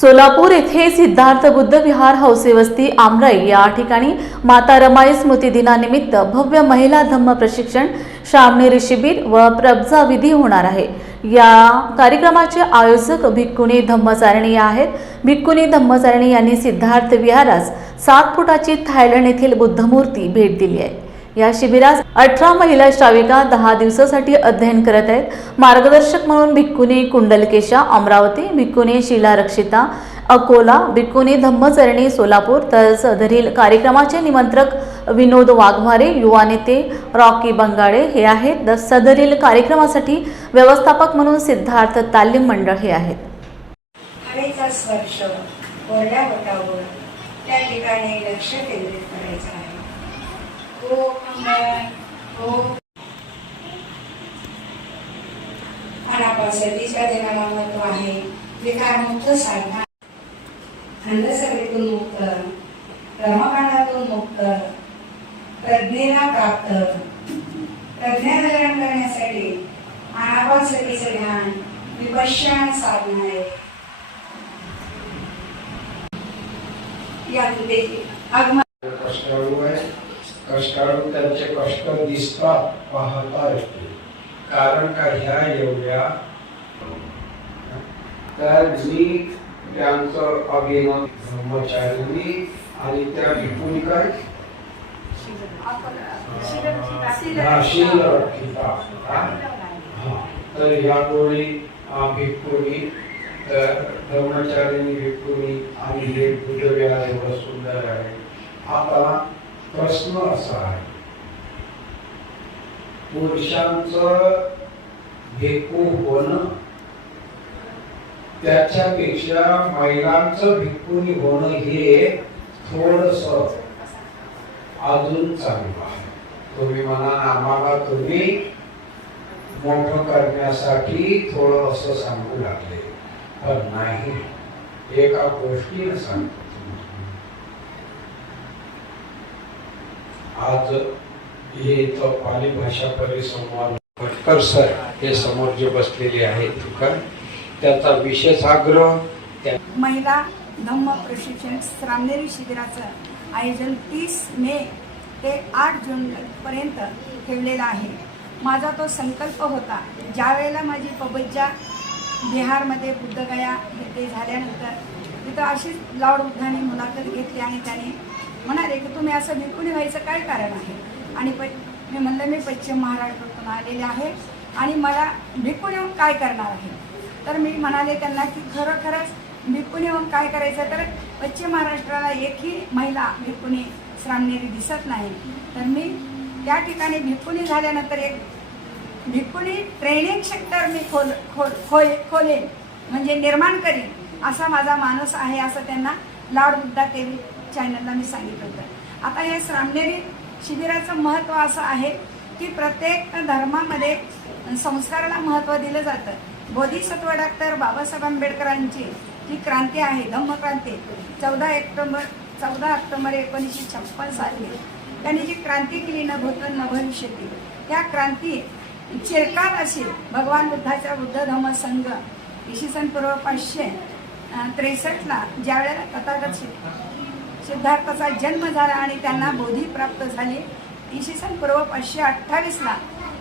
सोलापूर येथे सिद्धार्थ बुद्ध विहार हौसेवस्ती आमराई या ठिकाणी माता रमाई स्मृती दिनानिमित्त भव्य महिला धम्म प्रशिक्षण श्रावणेरी शिबिर व प्रब्जा विधी होणार आहे. या कार्यक्रमाचे आयोजक भिक्कुनी धम्मचारिणी आहेत. भिक्कुनी धम्मचारिणी यांनी सिद्धार्थ विहारास सात फुटाची थायलंड येथील बुद्धमूर्ती भेट दिली आहे. या शिबिरास अठरा महिला श्राविका दहा दिवसासाठी अध्ययन करत आहेत. मार्गदर्शक म्हणून भिक्कुनी कुंडलकेशा अमरावती भिक्कुनी शिला रक्षिता अकोला भिक्कुनी धम्मचरणी सोलापूर तर सदरील कार्यक्रमाचे निमंत्रक विनोद वाघमारे युवा नेते रॉकी बंगाळे हे आहेत. तर सदरील कार्यक्रमासाठी व्यवस्थापक म्हणून सिद्धार्थ तालीम मंडळ हे आहेत. त्या ठिकाणी लक्ष केंद्रित करायचं आहे हो अंबर हो अनापासतीच्या दिनाला महत्त्व आहे विकारमुक्त साधना मुक्त मुक्त प्रज्ञेला प्राप्त प्रज्ञा करण्यासाठी ध्यान विपश्यन साधना आहे यामध्ये आगमन कष्ट दिसतात पाहता येते. कारण का ह्या एवढ्या? तर मी त्यांचं अभिनव ब्रह्मचारिणी आणि त्या? हा. तर या गोळी भिक्खुनी तर ब्रह्मचारिणी भिक्खुनी आणि हे बुद्धविहार एवढं सुंदर आहे. आता प्रश्न असा आहे. पुरुषांचं भिक्खू होणं त्याच्यापेक्षा महिलांचं भिक्खुनी होणं हे थोडस अजून चांगलं आहे. तुम्ही म्हणा आम्हाला तुम्ही मोठं करण्यासाठी थोडं असं सांगू लागले. पण नाही एका गोष्टीनं सांगतो आज हे इथं पाली भाषा परिसंवाद भटकर सर हे समोर जे बसलेले आहेत त्याचा विशेष आग्रह महिला धम्म प्रशिक्षण श्रामनेरी शिबिराचं आयोजन तीस मे ते आठ जून पर्यंत ठेवलेला आहे. माझा तो संकल्प होता ज्यावेळेला माझी पबज्जा बिहारमध्ये बुद्धगया ते झाल्यानंतर तिथं अशीच लाऊड बुद्धाने मुलाखत घेतली आणि त्याने म्हणाले की तुम्ही असं भिकुणी व्हायचं काय कारण आहे? आणि प मी म्हणलं मी पश्चिम महाराष्ट्रातून आलेले आहे आणि मला भिकून येऊन काय करणार आहे? तर मी म्हणाले त्यांना की खरोखरच भिकून येऊन काय करायचं? तर पश्चिम महाराष्ट्राला एकही महिला भिक्कुनी श्रामनेरी दिसत नाही. तर मी त्या ठिकाणी भिक्कुनी झाल्यानंतर एक भिक्कुनी ट्रेनिंग सेक्टर मी खोल खोल खोल खोलेन म्हणजे निर्माण करीन असा माझा मानस आहे असं त्यांना लाडबुद्धा टी व्ही चॅनलला मी सांगितलं होतं. आता या श्रामनेरी शिबिराचं महत्त्व असं आहे की प्रत्येक धर्मामध्ये संस्काराला महत्त्व दिलं जातं. बोधिसत्व डॉक्टर बाबासाहेब आंबेडकरांची जी क्रांती आहे धम्मक्रांती चौदा ऑक्टोबर चौदा ऑक्टोबर एकोणीसशे छप्पन साली त्यांनी जी क्रांती केली न भूत न भविष्यती त्या क्रांती चिरकाल अशी भगवान बुद्धाच्या बुद्ध धम्म संघ इसवी सन पूर्व पाचशे त्रेसष्टला ज्यावेळेला तथागत सिद्धार्थाचा जन्म झाला आणि त्यांना बोधी प्राप्त झाली. इसवी सन पूर्व पाचशे अठ्ठावीसला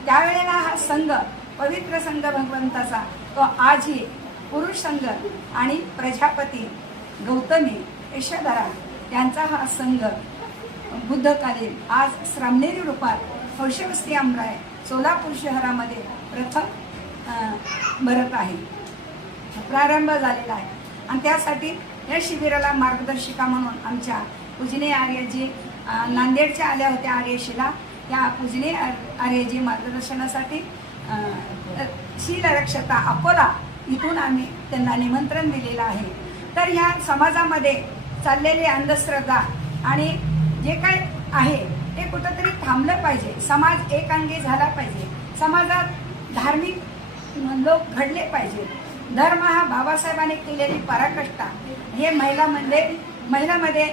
त्यावेळेला हा संघ पवित्र संघ भगवंताचा तो आजही पुरुष संघ आणि प्रजापती गौतमी यशोधरा यांचा हा संघ बुद्धकालीन आज श्रामनेरी रूपात हौशवस्ती आमराय सोलापूर शहरामध्ये प्रथम भरत आहे. प्रारंभ झालेला आहे. आणि त्यासाठी या शिबिराला मार्गदर्शिका म्हणून आमच्या पूजने आर्यजी नांदेडच्या आल्या होत्या आर्यशिला. या पूजने आर- आर्यजी मार्गदर्शनासाठी अं, शीलरक्षता अकोला इथून आम्ही त्यांना निमंत्रण दिलेलं आहे. तर ह्या समाजामध्ये चाललेली अंधश्रद्धा आणि जे काय आहे ते कुठंतरी थांबलं पाहिजे. समाज एकांगी झाला पाहिजे. समाजात धार्मिक लोक घडले पाहिजे धर्म हा बाबासाहेबांनी केलेली पराकष्टा हे म्हणजे, महिलामध्ये महिलामध्ये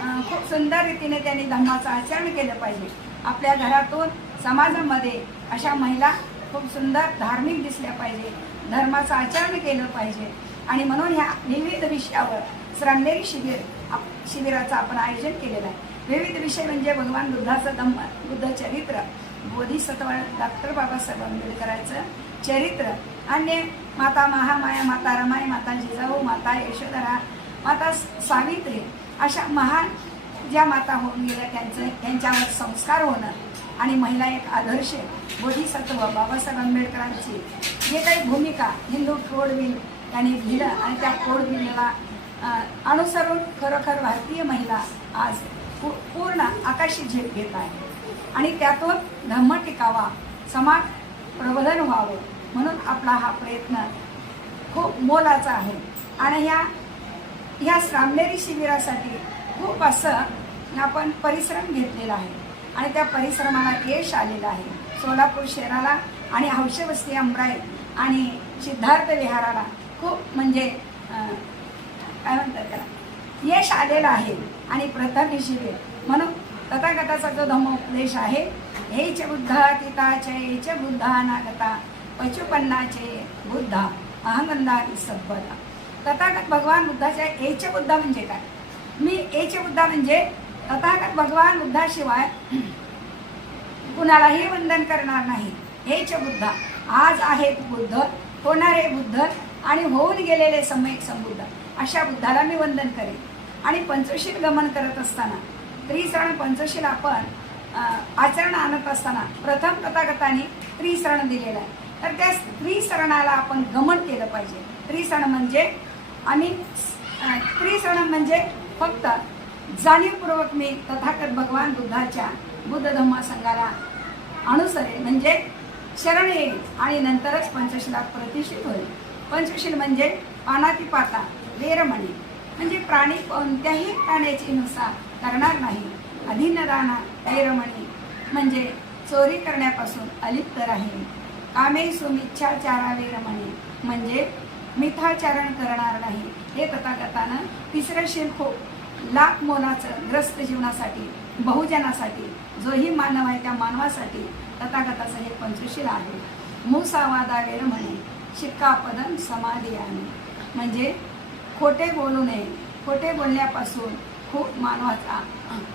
खूप सुंदर रीतीने त्यांनी धर्माचं आचरण केलं पाहिजे. आपल्या घरातून समाजामध्ये अशा महिला खूप सुंदर धार्मिक दिसल्या पाहिजे. धर्माचं आचरण केलं पाहिजे. आणि म्हणून ह्या विविध विषयावर श्रमणेरी शिबिर आप- शिबिराचं आपण आयोजन केलेलं आहे. विविध विषय म्हणजे भगवान बुद्धाचं धम्म बुद्ध चरित्र बोधिसत्व डॉक्टर बाबासाहेब आंबेडकरांचं चरित्र अन्य माता महामाया माता रमाई माता जिजाऊ माता यशोधरा माता सावित्री अशा महान ज्या माता होऊन गेल्या त्यांचं त्यांच्यावर संस्कार होणं आणि महिला एक आदर्श बोधिसत्व बाबासाहेब आंबेडकरांची जे काही भूमिका हिंदू कोड बिल त्यांनी लिहिलं आणि त्या कोड बिलला अनुसरून खरोखर भारतीय महिला आज पूर्ण आकाशी झेप घेत आहे. आणि त्यातून धम्म टिकावा समाज प्रबोधन व्हावं. म्हणून आपला हा प्रयत्न खूप मोलाचा आहे. आणि ह्या ह्या सामनेरी शिबिरासाठी खूप असं आपण परिश्रम घेतलेला आहे. आणि त्या परिश्रमाला यश आलेलं आहे. सोलापूर शहराला आणि हौशवस्ती अमराई आणि सिद्धार्थ विहाराला खूप म्हणजे काय म्हणतात त्याला? यश आलेलं आहे. आणि प्रथम हे शिबिर. म्हणून तथागताचा जो धम्म उपदेश आहे हेच बुद्धा तिताचे हेच बुद्धा नागता पचुपन्नाचे बुद्धा अहमंदा सब्बला तथागत भगवान बुद्धाच्या एचे बुद्धा म्हणजे काय? मी एचे बुद्धा म्हणजे तथागत भगवान बुद्धाशिवाय कुणालाही वंदन करणार नाही. हेच बुद्धा आज आहेत बुद्ध होणारे बुद्ध आणि होऊन गेलेले सम्यक संबुद्ध. अशा बुद्धाला मी वंदन करेन. आणि पंचशील गमन करत असताना त्रिसरण पंचशील आपण आचरण आणत असताना प्रथम तथागताने त्रिसरण दिलेलं आहे. तर त्या त्रिसरणाला आपण गमन केलं पाहिजे. त्रिसरण म्हणजे आणि त्रिसरण म्हणजे फक्त जाणीवपूर्वक मी तथागत भगवान बुद्धाच्या बुद्ध धम्मा संघाला अनुसरेल म्हणजे शरण येईल आणि नंतरच पंचशिलात प्रतिष्ठित होईल. पंचशील म्हणजे पानाती पाता वेरमणी. म्हणजे प्राणी कोणत्याही प्राण्याची हिंसा करणार नाही. अधीन राहणार वेरमणी. म्हणजे चोरी करण्यापासून अलिप्त राहील. कामे सुमिच्छाचारा वेरमणी म्हणजे मिथाचरण करणार नाही. हे तथागतानं तिसरं शिल्प खूप लाख मोलाचं ग्रस्त जीवनासाठी बहुजनासाठी जोही मानव आहे त्या मानवासाठी तथागताचं हे पंचशील आहे. मुसावादावेळ म्हणे शिक्कापदम समाधी आहे म्हणजे खोटे बोलू नये. खोटे बोलण्यापासून खूप मानवाचा